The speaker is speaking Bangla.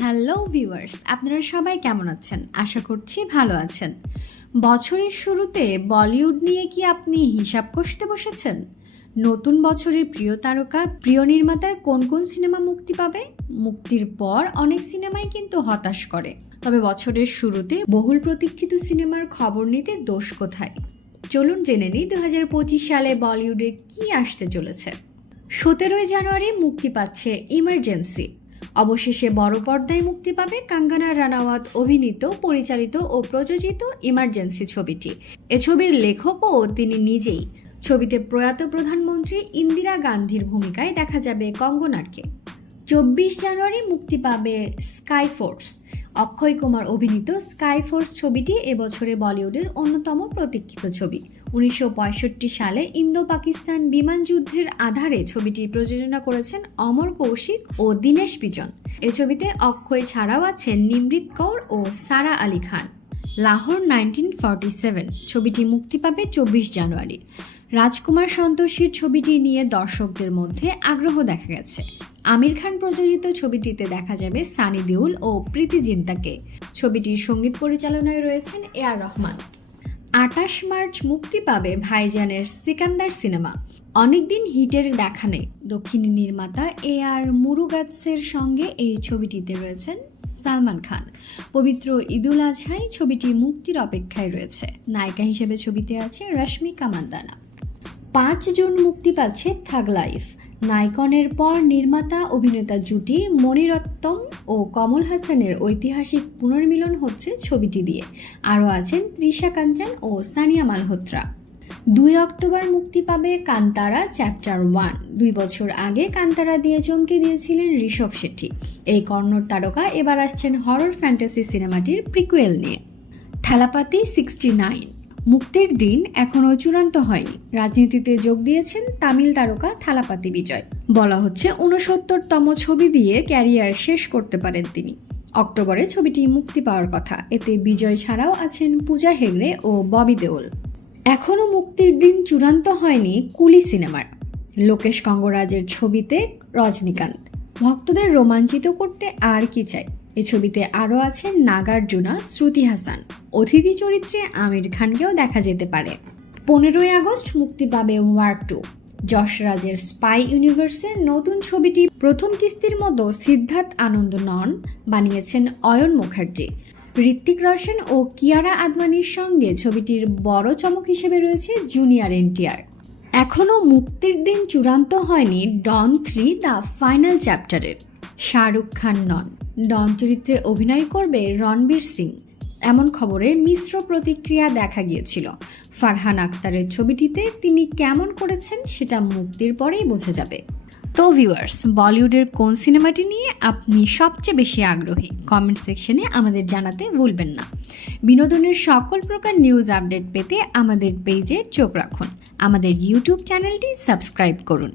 হ্যালো ভিউয়ার্স, আপনারা সবাই কেমন আছেন? আশা করছি ভালো আছেন। বছরের শুরুতে বলিউড নিয়ে কি আপনি হিসাব কষতে বসেছেন? নতুন বছরের প্রিয় তারকা, প্রিয় নির্মাতার কোন কোন সিনেমা মুক্তি পাবে? মুক্তির পর অনেক সিনেমাই কিন্তু হতাশ করে। তবে বছরের শুরুতে বহুল প্রতীক্ষিত সিনেমার খবর নিতে দোষ কোথায়? চলুন জেনে নিই 2025 সালে বলিউডে কি আসতে চলেছে। 17 জানুয়ারি মুক্তি পাচ্ছে ইমার্জেন্সি। অবশেষে বড় পর্দায় মুক্তি পাবে কাঙ্গনা রানাওয়াত অভিনীত, পরিচালিত ও প্রযোজিত ইমার্জেন্সি ছবিটি। এ ছবির লেখকও তিনি নিজেই। ছবিতে প্রয়াত প্রধানমন্ত্রী ইন্দিরা গান্ধীর ভূমিকায় দেখা যাবে কঙ্গনাকে। 24 জানুয়ারি মুক্তি পাবে স্কাইফোর্স। অক্ষয় কুমার অভিনীত স্কাইফোর্স ছবিটি এবছরে বলিউডের অন্যতম প্রতীক্ষিত ছবি। 1965 সালে ইন্দো পাকিস্তান বিমান যুদ্ধের আধারে ছবিটি প্রযোজনা করেছেন অমর কৌশিক ও দীনেশ বিজন। এ ছবিতে অক্ষয় ছাড়াও আছেন নিমৃত কৌর ও সারা আলী খান। লাহোর 1947 ছবিটি মুক্তি পাবে 24 জানুয়ারি। রাজকুমার সন্তোষীর ছবিটি নিয়ে দর্শকদের মধ্যে আগ্রহ দেখা গেছে। আমির খান প্রযোজিত ছবিটিতে দেখা যাবে সানি দেওল ও প্রীতি জিন্তাকে। ছবিটির সঙ্গীত পরিচালনায় রয়েছেন এ.আর. রহমান। 28 মার্চ মুক্তি পাবে ভাইজানের সিকান্দার সিনেমা। অনেকদিন হিটের দেখা নেই। দক্ষিণী নির্মাতা এ.আর. মুরুগাতসের সঙ্গে এই ছবিটিতে রয়েছেন সালমান খান। পবিত্র ঈদুল আজহায় ছবিটি মুক্তির অপেক্ষায় রয়েছে। নায়িকা হিসেবে ছবিতে আছে রশ্মিকা মান্দানা। 5 জুন মুক্তি পাচ্ছে থাগ লাইফ। নায়কনের পর নির্মাতা অভিনেতা জুটি মণিরত্তম ও কমল হাসানের ঐতিহাসিক পুনর্মিলন হচ্ছে ছবিটি দিয়ে। আরও আছেন তৃষা কাঞ্চন ও সানিয়া মালহোত্রা। 2 অক্টোবর মুক্তি পাবে কান্তারা চ্যাপ্টার 1। 2 বছর আগে কান্তারা দিয়ে চমকে দিয়েছিলেন ঋষভ শেট্টি। এই কন্নড় তারকা এবার আসছেন হরর ফ্যান্টাসি সিনেমাটির প্রিকুয়েল নিয়ে। থালাপাতি 69 মুক্তির দিন এখনও চূড়ান্ত হয়নি। রাজনীতিতে যোগ দিয়েছেন তামিল তারকা থালাপাতি বিজয়। বলা হচ্ছে 69তম ছবি দিয়ে ক্যারিয়ার শেষ করতে পারেন তিনি। অক্টোবরে ছবিটি মুক্তি পাওয়ার কথা। এতে বিজয় ছাড়াও আছেন পূজা হেগড়ে ও ববি দেওল। এখনও মুক্তির দিন চূড়ান্ত হয়নি কুলি সিনেমার। লোকেশ কঙ্গরাজের ছবিতে রজনীকান্ত। ভক্তদের রোমাঞ্চিত করতে আর কি চাই? এ ছবিতে আরও আছেন নাগার্জুনা, শ্রুতি হাসান। অতিথি চরিত্রে আমির খানকেও দেখা যেতে পারে। 15 আগস্ট মুক্তি পাবে ওয়ার 2। যশরাজের স্পাই ইউনিভার্সের নতুন ছবিটি প্রথম কিস্তির মতো সিদ্ধার্থ আনন্দ নন, বানিয়েছেন অয়ন মুখার্জি। ঋত্বিক রোশন ও কিয়ারা আদভানির সঙ্গে ছবিটির বড় চমক হিসেবে রয়েছে জুনিয়র এনটিআর। এখনও মুক্তির দিন চূড়ান্ত হয়নি ডন 3 দ্য ফাইনাল চ্যাপ্টারের। শাহরুখ খান নন, ডন চরিত্রে অভিনয় করবে রণবীর সিং। এমন খবরে মিশ্র প্রতিক্রিয়া দেখা গিয়েছিল। ফারহান আক্তারের ছবিটিতে তিনি কেমন করেছেন সেটা মুক্তির পরেই বোঝা যাবে। তো ভিউয়ার্স, বলিউডের কোন সিনেমাটি নিয়ে আপনি সবচেয়ে বেশি আগ্রহী? কমেন্ট সেকশনে আমাদের জানাতে ভুলবেন না। বিনোদনের সকল প্রকার নিউজ আপডেট পেতে আমাদের পেজে চোখ রাখুন। আমাদের ইউটিউব চ্যানেলটি সাবস্ক্রাইব করুন।